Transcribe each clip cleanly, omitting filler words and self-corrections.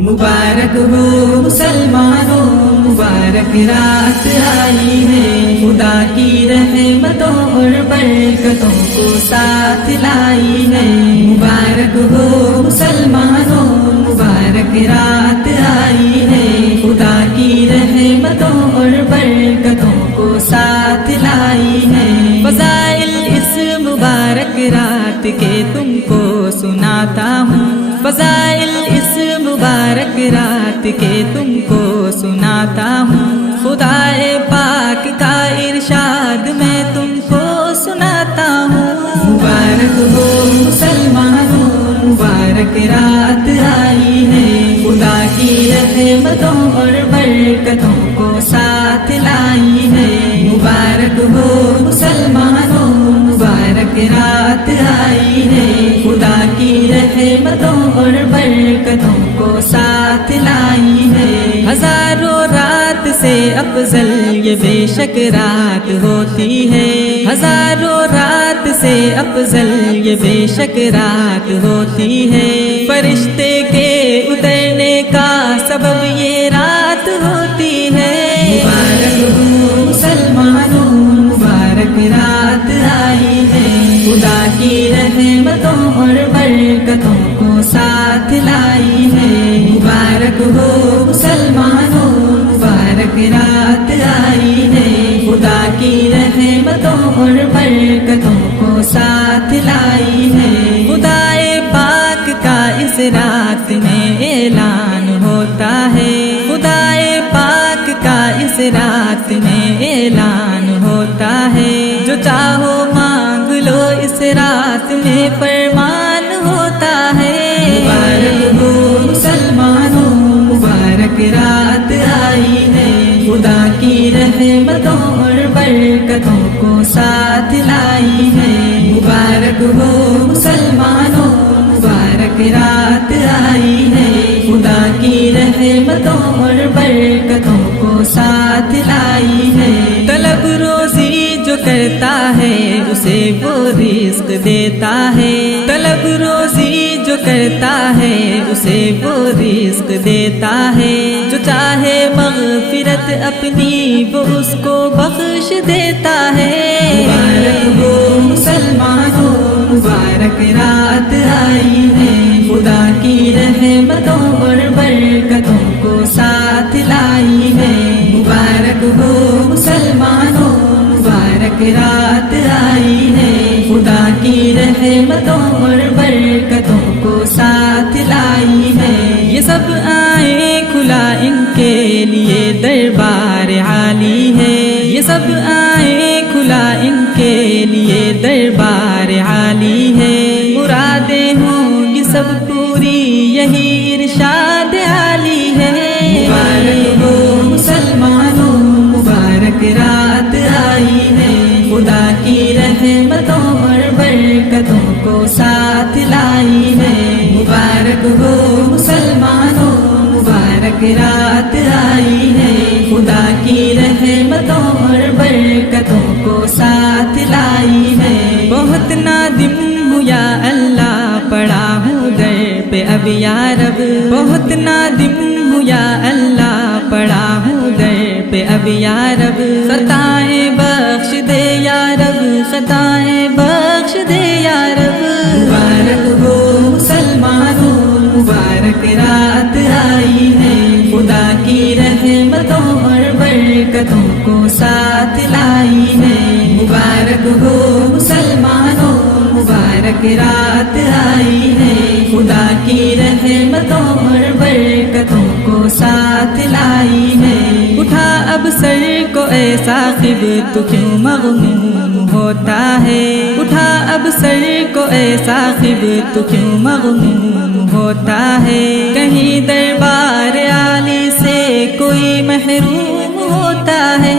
مبارک ہو مسلمانوں، مبارک رات آئی ہے، خدا کی رحمتوں اور برکتوں کو ساتھ لائی ہے۔ مبارک ہو مسلمانوں، مبارک رات آئی ہے، خدا کی رحمتوں اور برکتوں کو ساتھ لائی ہے۔ فضائل اس مبارک رات کے تم کو سناتا ہوں، فضائل اس مبارک رات کے تم کو سناتا ہوں، خدائے پاک کا ارشاد میں تم کو سناتا ہوں۔ مبارک ہو مسلمانوں، مبارک رات آئی ہے، خدا کی رحمتوں اور برکتوں کو ساتھ لائی ہے۔ مبارک ہو مسلمانوں، مبارک رات آئی ہے، خدا کی رحمتوں اور برکتوں کو ساتھ لائی ہے۔ ہزاروں رات سے افضل یہ بے شک رات ہوتی ہے، ہزاروں رات سے افضل یہ بے شک رات ہوتی ہے۔ فرشتے کے اترنے کا سبب یہ رات ہوتی ہے۔ مبارک ہو مسلمانوں، مبارک رات آئی ہے، خدا کی رحمتوں اور برکتوں کو ساتھ لائی ہے۔ مبارک ہو مسلمانوں، مبارک رات آئی ہے، خدا کی رحمتوں اور برکتوں کو ساتھ لائی ہے۔ خدائے پاک کا اس رات میں اعلان ہوتا ہے، خدائے پاک کا اس رات میں اعلان ہوتا ہے۔ جو چاہو مانگ لو اس رات میں فرمان ہوتا ہے۔ مبارک ہو مسلمانوں، مبارک رات آئی ہے، خدا کی رحمتوں اور برکتوں کو ساتھ لائی ہے۔ مبارک ہو مسلمانوں، مبارک رات آئی ہے، خدا کی رحمتوں اور برکتوں کو ساتھ لائی ہے۔ طلب روزی جو کرتا ہے اسے وہ رزق دیتا ہے، طلب روزی جو کرتا ہے اسے وہ رزق دیتا ہے۔ جو چاہے مغفرت اپنی وہ اس کو بخش دیتا ہے۔ مبارک ہو مسلمانوں، مبارک رات آئی ہے، خدا کی رحمتوں اور برکتوں کو ساتھ لائی ہے۔ مبارک ہو مسلمانوں، مبارک رات آئی ہے، خدا کی رحمتوں اور برکتوں کو ساتھ لائی ہے۔ یہ سب آئیں کھلا ان کے لیے دربار عالی ہے، یہ سب آئیں کھلا ان کے لیے دربار عالی ہے۔ مرادیں ہوں گی سب پوری یہی ارشاد عالی ہے۔ مبارک ہو مسلمانوں، مبارک رات آئی ہے، خدا کی رحمتوں اور برکتوں کو ساتھ لائی ہے۔ مبارک ہو مسلمانوں، مبارک رات آئی ہے، خدا کی رحمتوں اور برکتوں کو ساتھ لائی ہے۔ بہت نادم ہوں یا اللہ پڑا ہوں در پہ اب یا رب، بہت نادم ہوں یا اللہ پڑا ہوں در پہ اب یا رب۔ خطائیں بخش دے یا رب، خطائیں بخش دے یا رب۔ مبارک ہو مسلمانوں، مبارک رات آئی ہے، خدا کی رحمتوں اور برکتوں کو ساتھ لائی ہے۔ مبارک ہو مسلمانوں، مبارک رات آئی ہے، خدا کی رحمتوں اور برکتوں کو ساتھ لائی ہے۔ اٹھا اب سر کو اے ثاقب تو کیوں مغموم ہوتا ہے، اٹھا اب سر کو اے ثاقب تو کیوں مغموم ہوتا ہے۔ کہیں دربار عالی سے کوئی محروم ہوتا ہے۔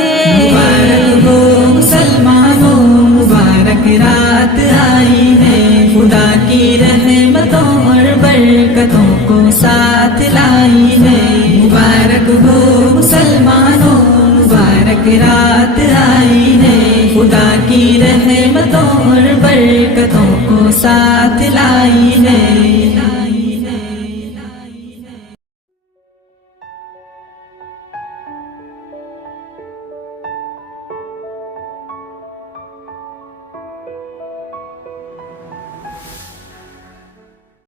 مبارک ہو مسلمانوں، مبارک رات آئی ہے، خدا کی رحمتوں اور برکتوں کو ساتھ لائی ہے۔ مبارک ہو مسلمانوں، مبارک رات آئی ہے، خدا کی رحمتوں اور برکتوں کو ساتھ لائی ہے۔